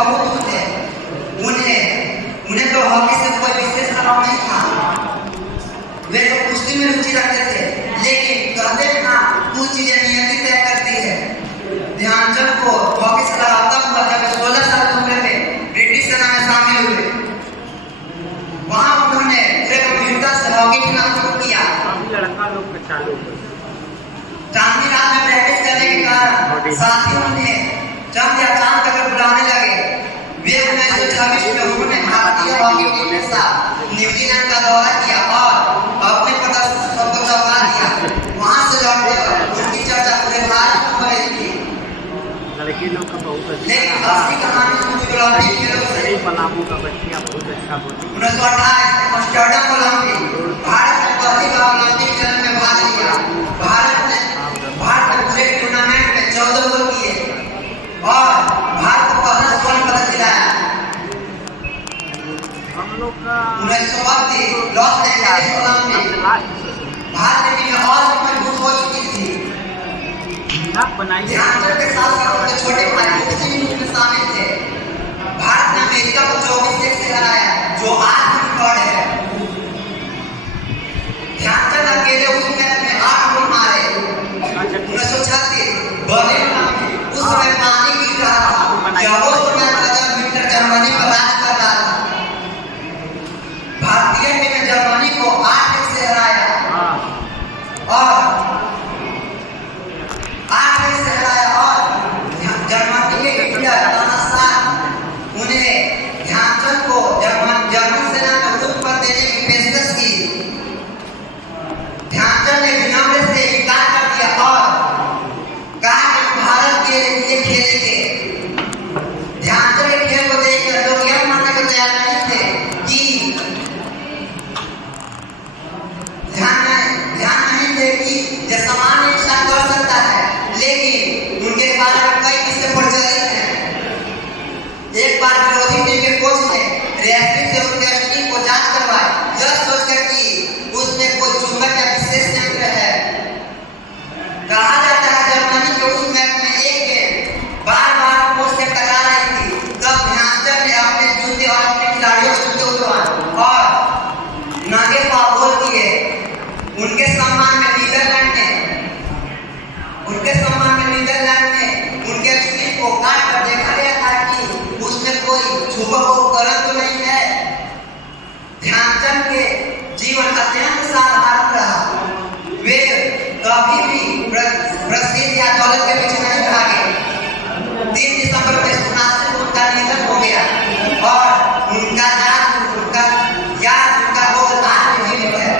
बहुत थे। उन्हें तो हॉकी से कोई विशेष लगाव नहीं था। वे तो कुश्ती में रुचि रखते थे, लेकिन कहते ना कुछ चीजें नियति तय करती है। ध्यानचंद को हॉकी से लगाव तब हुआ जब 16 साल की उम्र में ब्रिटिश सेना में शामिल हुए। वहां उन्होंने पूरे गंभीरता से हॉकी खेलना शुरू किया। लड़का लोग का चालू चांदनी रात में प्रैक्टिस करने के कारण साथियों ने चंद या चांद तक बुलाने लगे। वे 1926 में उन्होंने भारतीय हॉकी टीम के साथ न्यूजीलैंड का दौरा किया और अपने प्रदर्शन को चौंका दिया। वहां से लौटने पर उनकी चर्चा पूरे भारत में हो रही थी। लड़के लोग का बहुत अच्छा, लेकिन असली कहानी शुरू ओलंपिक खेलों से। पलामू का बच्चियां बहुत अच्छा बोली। 1928 एम्स्टर्डम ओलंपिक भारत ने पहली बार ओलंपिक खेल में भाग लिया। भारत ने पूरे टूर्नामेंट में 14 गोल किए और भारत को पहला स्वर्ण पदक दिलाया। हम लोग का 1932 लॉस एंजलिस ओलंपिक भारत की टीम और भी मजबूत हो चुकी थी। ध्यानचंद के साथ साथ उनके छोटे भाई उसी टीम में शामिल थे। भारत ने अमेरिका को 24-1 से हराया, जो आज भी रिकॉर्ड है। ध्यानचंद अकेले उस मैच में 8 गोल मारे। 1936 बर्लिन में उस समय पानी गिर रहा था। यह वो समय था जब हिटलर जर्मनी पर राज कर रहा था। भारतीय टीम ने जर्मनी को 8-1 से हराया और जर्मनी के हिटलर तानाशाह उन्हें ध्यानचंद को जर्मन सेना में रुक पर देने की पेशकश की। ध्यानचंद ने विनम्र से इनकार कर दिया और कहा कि भारत के लिए खेलेंगे। ध्यानचंद के खेल को देखकर लोग यह मानने को तैयार नहीं थे कि ध्यान नहीं थे कि यह सामान्य इंसान कर सकता है, लेकिन उनके बारे में कई किस्से प्रचलित हैं। एक बार विरोधी टीम के कोच ने रेफरी से उनके टीम को जांच करवाई, यह सोचकर कि उसमें कोई चुंबक या विशेष यंत्र है। कहा जाता है जर्मनी के उस मैच में एक गेंद बार-बार कोच से टकरा रही थी। तब ध्यानचंद ने अपने जूते और अपने खिलाड़ियों के जूते उतरवाए और नागे फाउल किए। उनके सम्मान में नीदरलैंड ने उनके शरीर को काट कर देखा गया था कि उसमें कोई छुपा उपकरण तो नहीं है। ध्यानचंद के जीवन अत्यंत साधारण रहा। वे कभी भी प्रसिद्ध या दौलत के पीछे नहीं भागे। 3 दिसंबर 1979 को उनका निधन हो गया और उनका याद उनका बहुत आज भी जीवित है।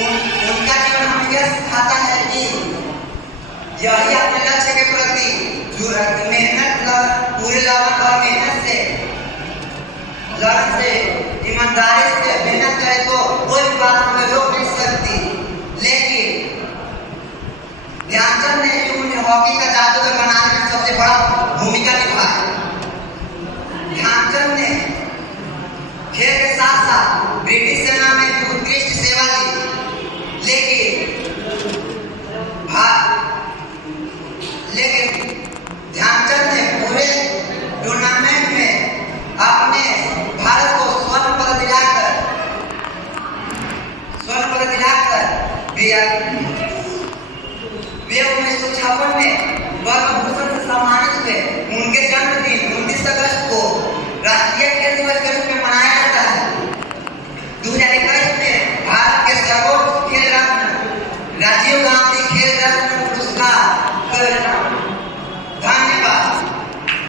उनका जीवन हमें यह सिखाता है कि यही अपने लक्ष्य के प्रति पूरे लगन और मेहनत से ईमानदारी से मेहनत करे तो कोई बात हमें रोक नहीं सकती। लेकिन ध्यानचंद ने उन्हें हॉकी का जादूगर बनाने में सबसे बड़ा भूमिका निभाई। ध्यानचंद ने खेल के साथ साथ ब्रिटिश सेना में भी उत्कृष्ट सेवा दी, लेकिन ध्यानचंद ने पूरे टूर्नामेंट में अपने भारत को स्वर्ण पदक दिलाकर वे 1956 में पद्म भूषण से सम्मानित हुए। उनके जन्मदिन 29 अगस्त को राष्ट्रीय खेल दिवस के रूप में मनाया जाता है। 2021 में भारत के सर्वोच्च खेल रत्न राजीव गांधी खेल रत्न पुरस्कार